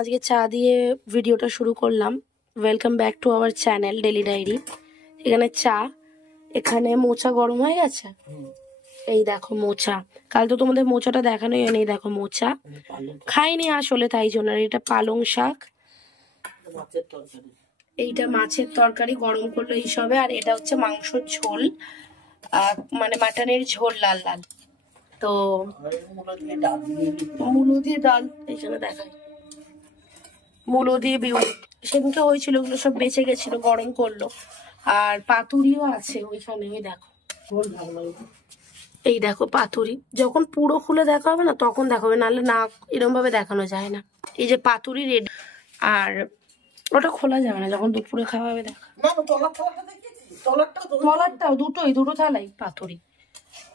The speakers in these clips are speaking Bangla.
আজকে চা দিয়ে ভিডিওটা শুরু করলাম। Welcome back to our channel daily diary. এখানে চা, এখানে মোচা গরম হয়ে গেছে। এই দেখো মোচা, কাল তো তোমাদের মোচাটা দেখানোই হয়নি। দেখো মোচা খাইনি আসলে, তাই জন্য। এটা পালং শাক, এইটা মাছের তরকারি গরম করলো এই সবে। আর এটা হচ্ছে মাংসর ঝোল, মানে মাটনের ঝোল, লাল লাল। তো মূলো দিয়ে ডাল এখানে দেখায়, মূলো দিয়ে বিউলি সেদিনকে হয়েছিল, ওগুলো সব বেঁচে গেছিল, গরম করলো। আর পাতুরিও আছে ওইখানে, ওই দেখো। এই দেখো পাতুরি, যখন পুরো খুলে দেখা হবে না তখন দেখাবে, নাহলে না এরকম ভাবে দেখানো যায় না। এই যে পাতুরি রেডি, আর ওটা খোলা যাবে না যখন দুপুরে খাওয়া হবে। দেখা তলারটাও দুটো থালাই পাতুরি,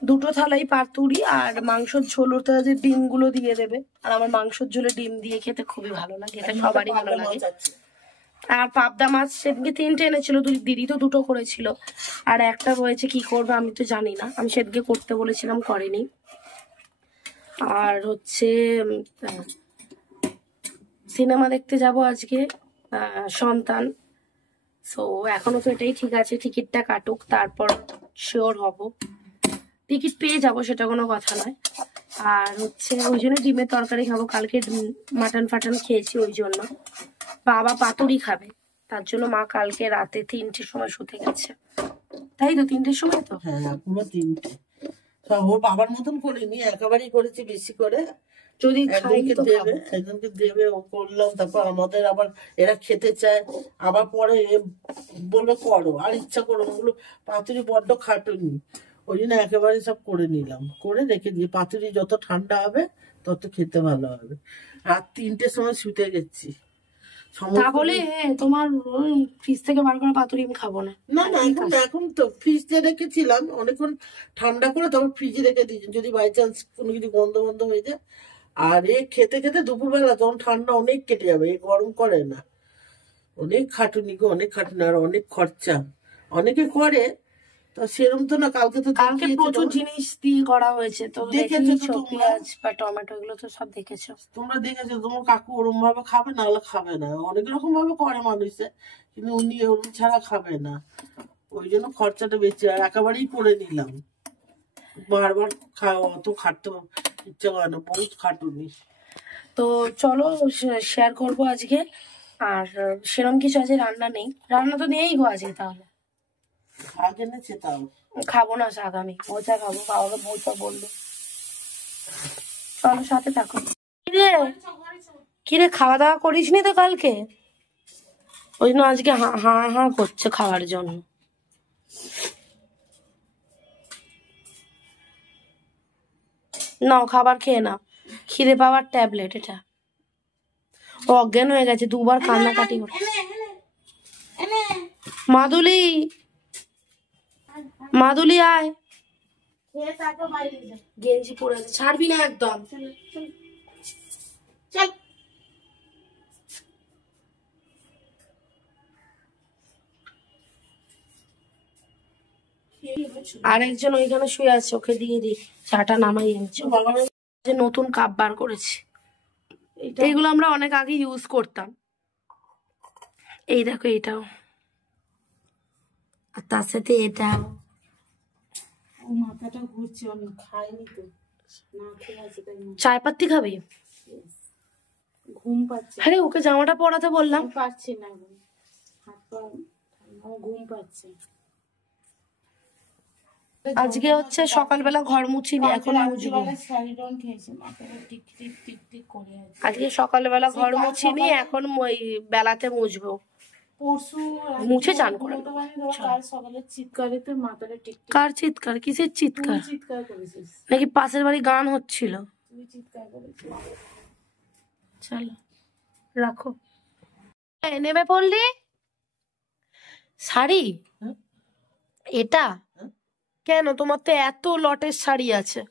দুটো থালাই পাতুরি। আর মাংসের ঝোল, ওটা যে ডিমগুলো দিয়ে দেবে। আর আমার মাংসের ঝোলে ডিম দিয়ে খেতে খুবই ভালো লাগে, এটা সবারই ভালো লাগে। আর পাবদা মাছ সেদিনকে 3টে এনেছিল, দিদি তো 2টো করেছিল, আর একটা রয়েছে। কি করবে আমি তো জানি না, আমি সেদিনকে করতে বলেছিলাম, করেনি। আর হচ্ছে সিনেমা দেখতে যাব আজকে, সন্তান। সো এখনো তো এটাই ঠিক আছে, টিকিটটা কাটুক তারপর শিওর হব। টিকিট পেয়ে যাব, সেটা কোনো কথা নয়। আর হচ্ছে ওই জন্য ডিমের তরকারি খাবো, কালকে মাটন ফাটন খেয়েছি ওই জন্য। বাবা পাতুরি খাবে, তার জন্য মা কালকে রাতে 3টের সময় শুতে গেছে। তাই তো 3টের সময় তো? হ্যাঁ, পুরো 3টে। ওর বাবার মতন করিনি, একেবারেই করেছি বেশি করে। যদি একজনকে দেবে ও করলাম, তারপর আমাদের আবার এরা খেতে চায়, আবার পরে বলবে করো, আর ইচ্ছা করো। ওগুলো পাতুরি বড্ড খাটুনি, ওই জন্য একেবারে সব করে নিলাম, করে রেখে দিয়ে পাতুরি যত ঠান্ডা হবে তত খেতে ভালো হবে। রাত 3টের সময় শুতে গেছি। তাহলে তোমার ফ্রিজ থেকে বার করা পাতুরি আমি খাবো না। না না, এখন তো ফ্রিজে রেখেছিলাম অনেকক্ষণ ঠান্ডা করে, তারপর ফ্রিজে রেখে দিয়েছি, যদি বাই চান্স কোনো কিছু গন্ধ বন্ধ হয়ে যায়। আর এ খেতে খেতে দুপুরবেলা তখন ঠান্ডা অনেক কেটে যাবে, এ গরম করে না। অনেক খাটুনি গো, অনেক খাটুনি, আর অনেক খরচা। অনেকে করে, তা সেরকম তো না। কালকে প্রচুর জিনিস দিয়ে করা হয়েছে, তো দেখেছো পেঁয়াজ বা টমেটো, এগুলো তো সব দেখেছো। তোমরা দেখেছো, তোমার কাকু ওরম ভাবে খাবে, না হলে খাবে না। অনেক রকম ভাবে করে মানুষে, কিন্তু উনি ওরম ছাড়া খাবে না, ওই জন্য খরচাটা বেশি। আর একেবারেই করে নিলাম, বারবার অত খাটতে ইচ্ছা করে না, বহুত খাটুনি। তো চলো শেয়ার করবো আজকে। আর সেরকম কিছু আজকে রান্না নেই, রান্না তো নেই গো আজকে। তাহলে শাক এনেছে, তাও খাবো না শাক, আমি মোচা খাবো, বাবাকে মোচা বললো। চলো সাথে থাকো। কিরে খাওয়া দাওয়া করিস নি তো কালকে? ওই জন্য আজকে হাঁ হাঁ করছে খাওয়ার জন্য। নাও খাবার খেয়ে নাও, খিদে পাওয়ার ট্যাবলেট এটা। অজ্ঞান হয়ে গেছে, 2বার কান্নাকাটি করছে। মাদুলি, মাদুলি আয়। গেঞ্জি পরে আছে, ছাড়বি না একদম। চল। আরেকজন ওইখানে শুয়ে আছে, ওকে দিয়ে দিই, চাটা নামাই আনছে। যে নতুন কাপ বার করেছি, এইগুলো আমরা অনেক আগে ইউজ করতাম। এই দেখো এটাও, আর তার সাথে এটাও। মাথাটা ঘুরছে, আমি খাইনি তো, না খেয়ে আছে তাই। চায় পাত্তি খাবি? ঘুম পাচ্ছে। আরে ওকে জামাটা পরাতে বললাম, পাচ্ছি না, হাত পা ঘুম পাচ্ছে। আজকে হচ্ছে সকালবেলা ঘর মুছিনি, এখন মুছবো। আজকে সকালবেলা ঘর মুছিনি, এখন ওই বেলাতে মুছবো। মুছে চান করে। কার চিৎকার? কিসের চিৎকার? নাকি পাশের বাড়ি গান হচ্ছিল? চলো রাখো। নেবে পড়লি শাড়ি? এটা কেন? তোমার তো এত লটের শাড়ি আছে।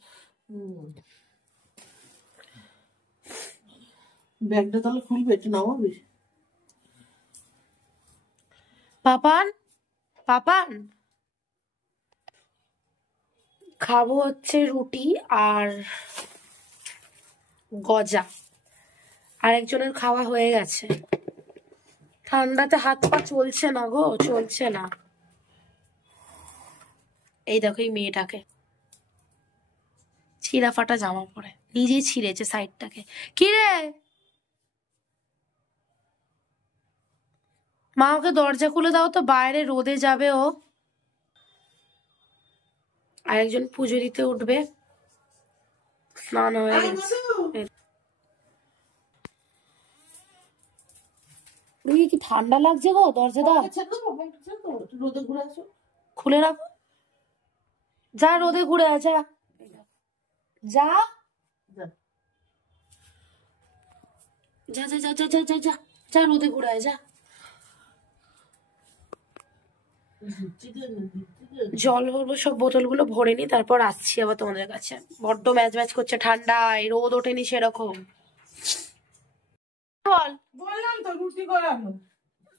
ব্যাগটা তাহলে খুলবে, একটু নামাবি। পাপান, পাপান খাবো হচ্ছে রুটি আর গজা। আরেকজনের খাওয়া হয়ে গেছে। ঠান্ডাতে হাত পা চলছে না গো, চলছে না। এই দেখো এই মেয়েটাকে, ছিঁড়া ফাটা জামা পরে নিজেই ছিঁড়েছে সাইডটাকে। কি রে মা, ওকে দরজা খুলে দাও তো, বাইরে রোদে যাবে ও। আরেকজন পুজো দিতে উঠবে, স্নান হয়ে গেছে। কি ঠান্ডা লাগছে গো, দরজা দাও। রোদে ঘুরে আসো, খুলে রাখো, যা রোদে ঘুরে আয়, যা যা যা যা যা যা যা যা যা রোদে ঘুরে আয়, যা। জল ভরবো, সব বোতলগুলো ভরে নি, তারপর আসছি আবার তোমাদের কাছে। বড্ড ম্যাচ ম্যাচ করছে ঠান্ডায়, রোদ ওঠেনি সেরকম। বল, বললাম তো রুটি করানো।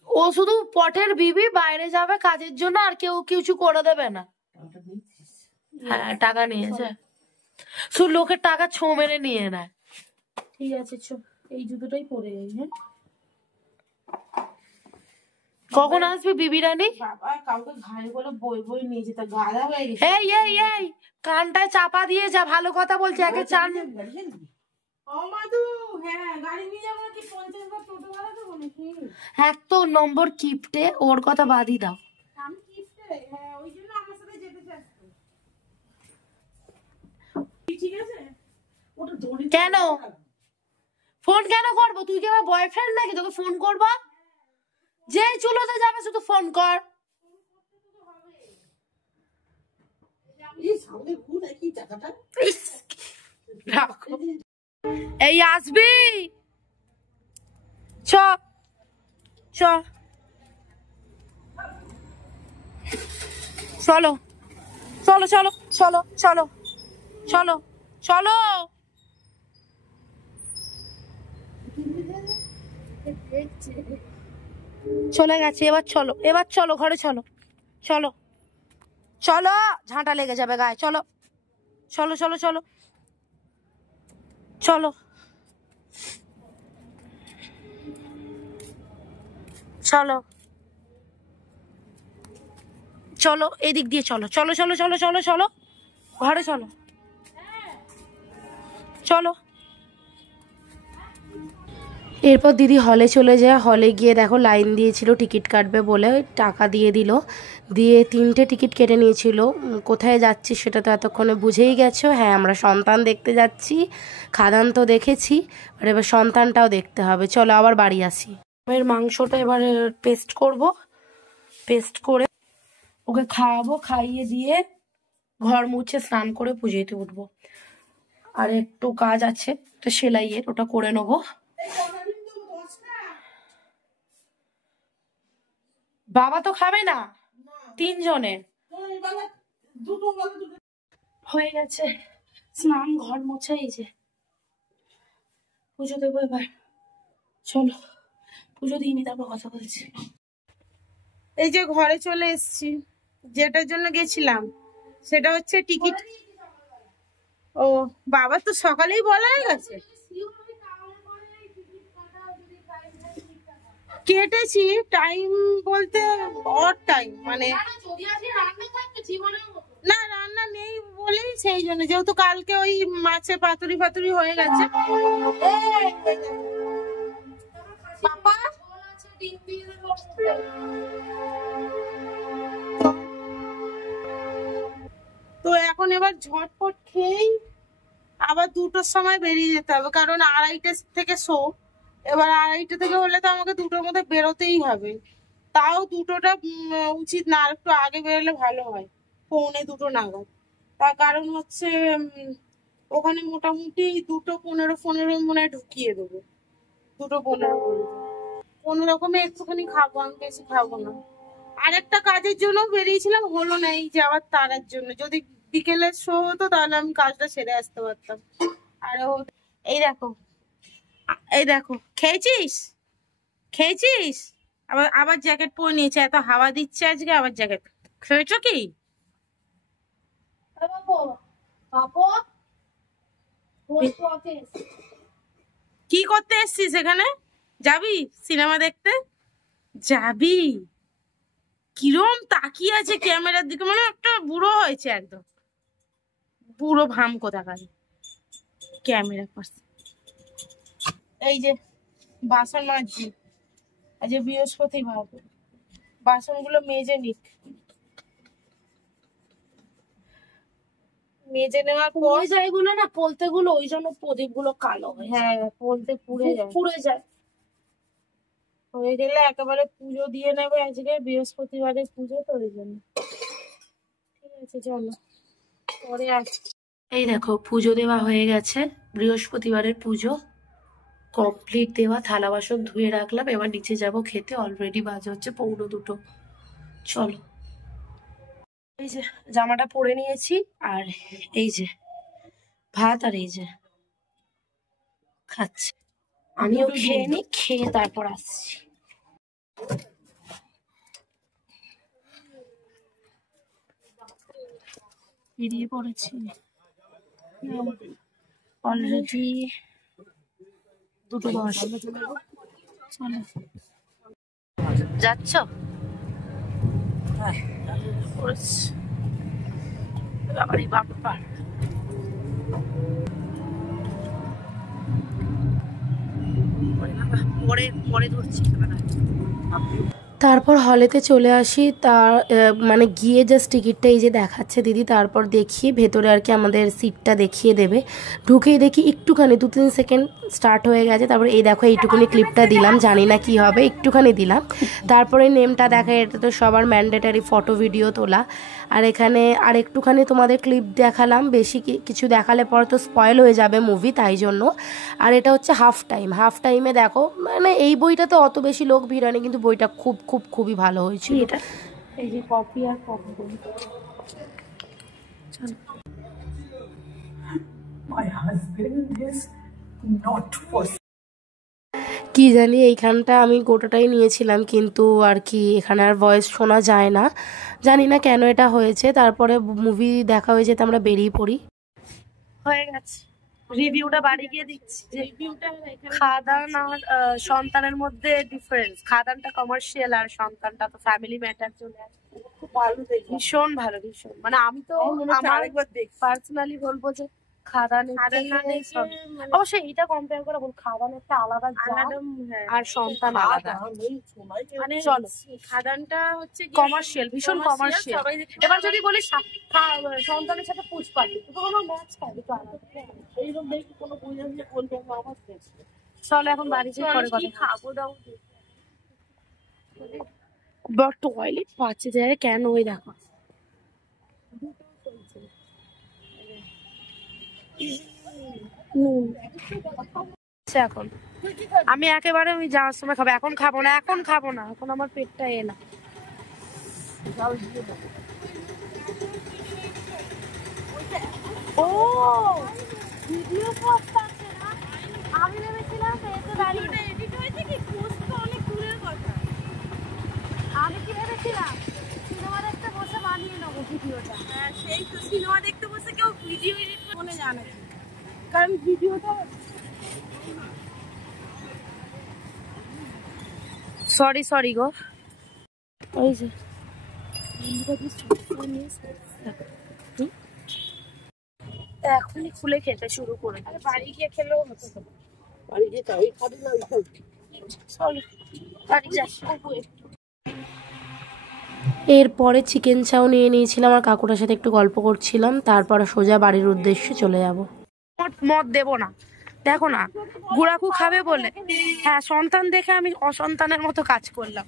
ও শুধু পটের বিবি, বাইরে যাবে কাজের জন্য, আর কেউ কিছু করে দেবে না। হ্যাঁ টাকা নিয়েছে, শুধু লোকের টাকা ছো মেরে নিয়ে নেয়। ঠিক আছে চো, এই জুতোটাই পরে যাই। হ্যাঁ, কখন আসবি বিবি রানী? বাবা কাউকে ঘাড়ে বলে বই বই নিয়ে যেতে, গাদা হয়ে গেছে। এই এই এই কানটায় চাপা দিয়ে যা, ভালো কথা বলছি। একে চান এক তো নম্বর কিপটে, ওর কথা বাদই দাও। কেন ফোন কেন করবো? তুই কি আমার বয়ফ্রেন্ড নাকি তোকে ফোন করবো? যে চুলোতে যাবে শুধু ফোন কর। এই আসবি, চ চ চলো চলো চলো চলো চলো চলো চলো। চলে গেছে, এবার চলো, এবার চলো ঘরে, চলো চলো চলো, ঝাঁটা লেগে যাবে গায়ে। চলো চলো চলো চলো চলো চলো চলো, এদিক দিয়ে চলো, চলো চলো চলো চলো চলো ঘরে চলো, চলো। এরপর দিদি হলে চলে যায়। হলে গিয়ে দেখো লাইন দিয়েছিল টিকিট কাটবে বলে, টাকা দিয়ে দিল, দিয়ে 3টে টিকিট কেটে নিয়েছিল। কোথায় যাচ্ছি সেটা তো এতক্ষণে বুঝেই গেছো। হ্যাঁ আমরা সন্তান দেখতে যাচ্ছি, খাদান তো দেখেছি, আর এবার সন্তানটাও দেখতে হবে। চলো আবার বাড়ি আসি। এর মাংসটা এবার পেস্ট করব, পেস্ট করে ওকে খাওয়াবো, খাইয়ে দিয়ে ঘর মুছে স্নান করে পুজোতে উঠবো। আর একটু কাজ আছে একটা সেলাইয়ের, ওটা করে নেবো। বাবা তো খাবে না, 3 জনের হয়ে গেছে স্নান, ঘর মোছা, এই যে পুজো দেবো এবার। চলো পুজো দিইনি, তারপর কথা বলছি। এই যে ঘরে চলে এসেছি, যেটার জন্য গেছিলাম সেটা হচ্ছে টিকিট। ও বাবা তো সকালেই বলা হয়ে গেছে, কেটেছি টাইম বলতে অড টাইম, মানে না রান্না নেই বলেই সেই জন্য, যেহেতু কালকে ওই মাছে পাতুরি ফাতুরি হয়ে গেছে। বাবা তো এখন এবার ঝটপট খেয়েই আবার 2টোর সময় বেরিয়ে যেতে হবে, কারণ 2:30 থেকে শো। এবার 2:30 থেকে হলে তো আমাকে 2টোর মধ্যে বেরোতেই হবে। তাও 2টোটা উচিত না, আর একটু আগে বেরোলে ভালো হয়, 2:45 নাগাদ। তার কারণ হচ্ছে ওখানে মোটামুটি 2:15 মনে হয় ঢুকিয়ে দেবো, 2:15 কোনো রকমে একটুখানি খাবো, আমি বেশি খাবো না। আর একটা কাজের জন্য বেরিয়েছিলাম, হলো না, এই যাওয়ার তারার জন্য। যদি বিকেলের শো হতো তাহলে আমি কাজটা সেরে আসতে পারতাম। আর এই দেখো, এই দেখো, খেয়েছিস খেয়েছিস? আবার আবার জ্যাকেট পরে নিয়েছে, এত হাওয়া দিচ্ছে আজকে, আবার জ্যাকেট। খেয়েছো কি? কি করতে এসছিস এখানে? যাবি সিনেমা দেখতে? যাবি? কিরম তাকিয়ে আছে ক্যামেরার দিকে, মানে একটা বুড়ো হয়েছে, একদম বুড়ো ভাম কোথাকার ক্যামেরা পাশে। এই যে বাসন মাজছি, আজ বৃহস্পতিবার, বাসনগুলো মেজে নিক। মেজে নেওয়ার পর পুড়ে যায় গুলো না, পোলতে গুলো, ওই জন্য প্রদীপ গুলো কালো হয়। হ্যাঁ বলতে পুড়ে যায়, পুড়ে যায়। হয়ে গেলে একেবারে পুজো দিয়ে নেবে, আজকে বৃহস্পতিবারের পুজো তো, ওই জন্য। ঠিক আছে চলো পরে আসছি। এই দেখো পুজো দেওয়া হয়ে গেছে, বৃহস্পতিবারের পুজো কমপ্লিট দেওয়া, থালা বাসন ধুয়ে রাখলাম, এবার নিচে যাব খেতে। অলরেডি বাজে হচ্ছে 1:45। চলো, এই যে জামাটা পরে নিয়েছি, আর এই যে ভাত, আর এই যে খাচ্ছি। আমিও খেয়ে নি, খেয়ে তারপর আসছি। বেরিয়ে পড়েছি অলরেডি 2:10। চলো, যাচ্ছ? বাবারে বাপ্পা, পরে পরে ধরছি। তারপর হলেতে চলে আসি, তার মানে গিয়ে জাস্ট টিকিটটা এই যে দেখাচ্ছে দিদি, তারপর দেখিয়ে ভেতরে আর কি আমাদের সিটটা দেখিয়ে দেবে। ঢুকেই দেখি একটুখানি 2-3 সেকেন্ড স্টার্ট হয়ে গেছে, তারপর এই দেখো এইটুকুনি ক্লিপটা দিলাম, জানি না কি হবে, একটুখানি দিলাম। তারপরে নেমটা দেখা, এটা তো সবার ম্যান্ডেটারি ফটো ভিডিও তোলা। আর এখানে আর একটুখানি তোমাদের ক্লিপ দেখালাম, বেশি কিছু দেখালে পরে তো স্পয়েল হয়ে যাবে মুভি, তাই জন্য। আর এটা হচ্ছে হাফ টাইম, হাফ টাইমে দেখো, মানে এই বইটাতে অত বেশি লোক ভিড় হয়নি, কিন্তু বইটা খুবই ভালো হয়েছিল। এটা এই যে কপি আর popcorn. My husband is not for কি জানি এইখানটা আমি গোটাটাই নিয়েছিলাম, কিন্তু আর কি এখানে আর ভয়েস শোনা যায় না, জানি না কেন এটা হয়েছে। তারপরে মুভি দেখা হয়ে যেতে আমরা বেরিয়ে পড়ি। হয়ে গেছে রিভিউটা, বাড়ি গিয়ে দিচ্ছি। খাদান আর সন্তানের মধ্যে ডিফারেন্স, খাদানটা কমার্শিয়াল আর সন্তানটা তো ফ্যামিলি ম্যাটার চলে আসে। ভীষণ ভালো, ভীষণ, মানে আমি তো আমার পার্সোনালি বলবো যে খাদানের অবশ্যই এটা কম্পেয়ার করে বল, খাদান একটা আলাদা আর সন্তান আলাদা। মানে চলো, খাদানটা হচ্ছে কমার্শিয়াল, ভীষণ কমার্শিয়াল। এবার যদি বলি সন্তানের সাথে পুষ্পাটি, তো কোনো ম্যাচ খাবে তো আলাদা। এইরকম দেখি কোনো বুঝে নিয়ে বলবে আমার দেখছি। চলো এখন বাড়ি যেয়ে পরে কথা খাবো দাও। টয়লেট পাচ্ছে যায় কেন, ওই দেখো এখন আমি একেবারে ওই যাওয়ার সময় খাবো, এখন খাবো না, এখন আমার পেটটা না। ও ভিডিও পোস্ট আছে না, আমি ভেবেছিলাম এতে দাঁড়িয়ে এডিট হয়েছে, কি পোস্ট তো অনেক দূরের কথা। আমি কি ভেবেছিলাম সিনেমা দেখতে বসে বানিয়ে নেবো ভিডিওটা। হ্যাঁ সেই তো, সিনেমা দেখতে বসে কেউ ভিডিও এডিট করে জানে, কারণ ভিডিওটা সরি গো। ওই যে এখনই খুলে খেতে শুরু করে, বাড়ি গিয়ে খেলেও হতো। বাড়ি যেতে ওই খাবি না, ওই খাবি। চলো বাড়ি যাস। এরপরে চিকেন চাও নিয়ে নিয়েছিলাম, আর কাকুটার সাথে একটু গল্প করছিলাম, তারপর সোজা বাড়ির উদ্দেশ্যে চলে যাব। মত দেবো না, দেখো না গুড়াকু খাবে বলে, হ্যাঁ সন্তান দেখে আমি অসন্তানের মতো কাজ করলাম।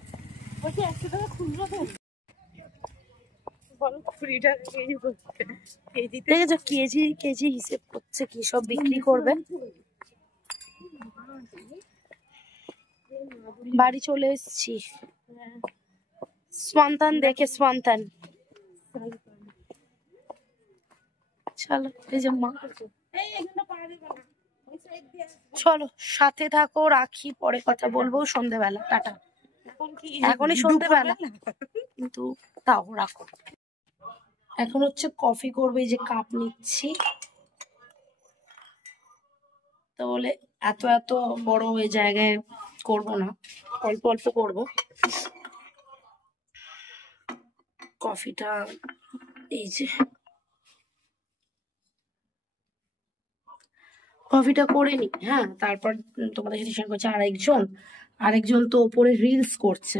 দেখেছো কেজি হিসেব করছে, কি সব বিক্রি করবে। বাড়ি চলে এসেছি, সন্তান দেখে সন্তান। চলো এই যে মা, চলো সাথে থাকো, রাখি, পরে কথা বলবো সন্ধেবেলা। টাটা। এখনই সন্ধেবেলা, কিন্তু তাও রাখো। এখন হচ্ছে কফি করবে, এই যে কাপ নিচ্ছি, তো বলে এত এত বড় ওই জায়গায় করব না, অল্প অল্প করব। কফিটা এই যে কফিটা করে নি, হ্যাঁ, তারপর তোমাদের সাথে শেয়ার করছে। আরেকজন তো ওপরে রিলস করছে,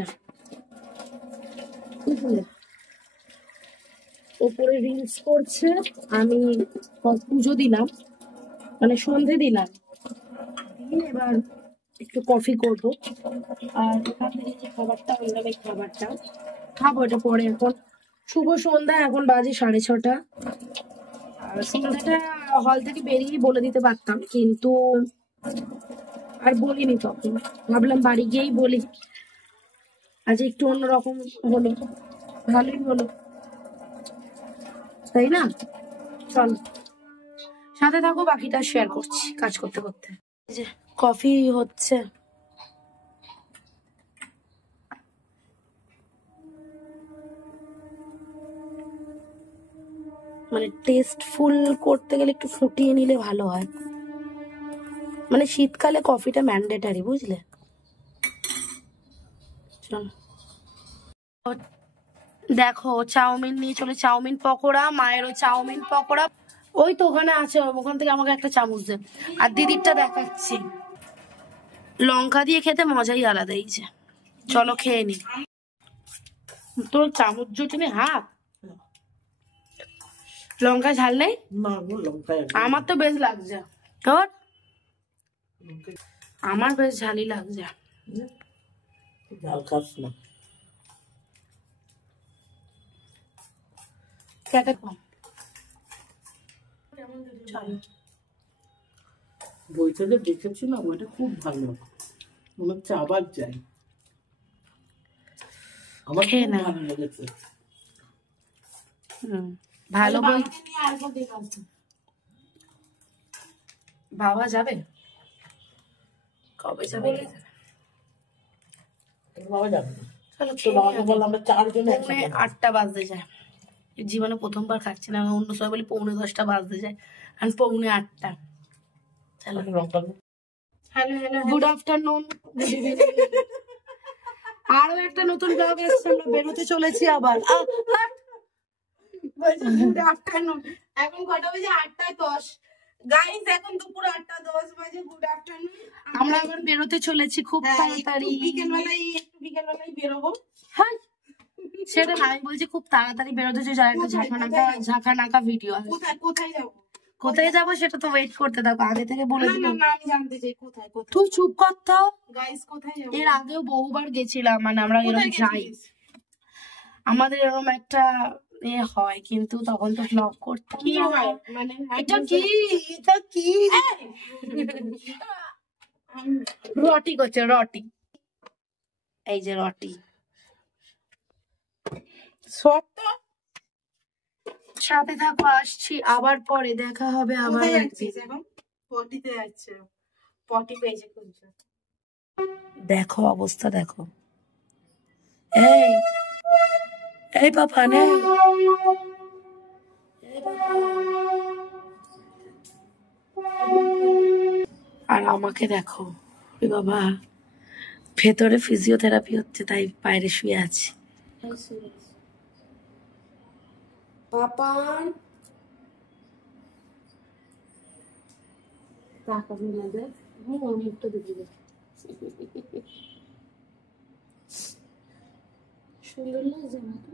বুঝলে, ওপরে রিলস করছে। আমি পুজো দিলাম, মানে সন্ধে দিলাম, দিয়ে এবার একটু কফি করবো। আর এখান থেকে যে খাবারটা বললাম, এই খাবারটা খাবো, এটা পরে। এখন শুভ সন্ধ্যা, এখন বাজে 6:30। আর সন্ধ্যাটা হল থেকে বেরিয়ে বলে দিতে পারতাম, কিন্তু আর বলিনি। তখন ভাবলাম বাড়ি গিয়েই বলি। আজ একটু অন্যরকম হলো, ভালোই হলো, তাই না? চল সাথে থাকো, বাকিটা শেয়ার করছি কাজ করতে করতে। এই যে কফি হচ্ছে, মানে টেস্টফুল করতে গেলে একটু ফুটিয়ে নিলে ভালো হয়। মানে শীতকালে কফিটা ম্যান্ডেটারি, বুঝলে। চল, দেখো চাউমিন নিয়ে চলে, চাউমিন পকোড়া, মায়েরও চাউমিন পকোড়া। ওই তো ওখানে আছে, ওখান থেকে আমাকে একটা চামচ দে। আর দিদিরটা দেখাচ্ছি, লঙ্কা দিয়ে খেতে মজাই আলাদা। এই যে চলো খেয়ে নি। তোর চামচ জুটি নেই, হাত লঙ্কা ঝাল নেই? না গো, লঙ্কায় আমার তো বেশ লাগছে, তোর? আমার বেশ ঝালই লাগছে। ঝাল খাস না। খেতে কম। চলো, বইটা যে দেখেছিলাম ওইটা খুব ভালো, মনে হচ্ছে আবার যাই। আমার খেয়ে খুব নাও। ভালো লেগেছে। ভালো বই। বাবা যাবে কবে? যাবে? বাবা যাবে না। চলো তো খেয়ে বাবাকে নিই। বললাম আমরা 4 জন পৌনে একসাথে খাবো। 8টা বাজতে যায়। জীবনে প্রথমবার খাচ্ছি না, অন্য সময় বলি পৌনে 10টা বাজতে যায়, আর পৌনে 8টা। চলো, লঙ্কা hello hello good afternoon, good evening. আরো একটা নতুন ব্লগ এসছে, আমরা বেরোতে চলেছি আবার। Good afternoon. এখন কটা বাজে? 8:10। গাইস এখন দুপুর 8:10 বাজে। Good afternoon. আমরা আবার বেরোতে চলেছি খুব তাড়াতাড়ি। একটু বিকেলবেলায় বেরোবো। হ্যাঁ, সেটা না, আমি বলছি খুব তাড়াতাড়ি বেরোতে চাই, যার একটা ঝাঁকা নাকা ভিডিও আছে। কোথায় যাবো? কোথায় যাবো সেটা তো ওয়েট করতে থাকো, আগে থেকে বলে না দিল। না না, আমি জানতে চাই কোথায় তুই চুপ করতাও। গাইস কোথায় যাবো? এর আগেও বহুবার গেছিলাম, মানে আমরা এরকম কোথায় যাই, গেছিলিস? আমাদের এরকম একটা হয়, কিন্তু তখন তো ব্লগ করতাম কি না। হয় মানে? এটা কি? এটা কি? রটি করছে, রটি। এই যে রটি। সত্য? সাথে থাকো, আসছি আবার, পরে দেখা হবে আবার কোথায় একদিন। যাচ্ছিস এখন? পটিতে যাচ্ছে। পটি পেয়েছে খুঁজছে। দেখো অবস্থা, দেখো। এই এই বাবা নে, এই বাবা। আর আমাকে দেখো, ওই বাবা, ভেতরে ফিজিওথেরাপি হচ্ছে, তাই বাইরে শুয়ে আছি। পাপান তাকাবি না, দেখ ওর মুখটা দেখি, দেখ সুন্দর লাগছে আমাকে।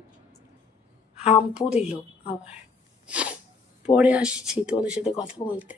হাম্পু দিল আবার। পরে আসছি তোমাদের সাথে কথা বলতে।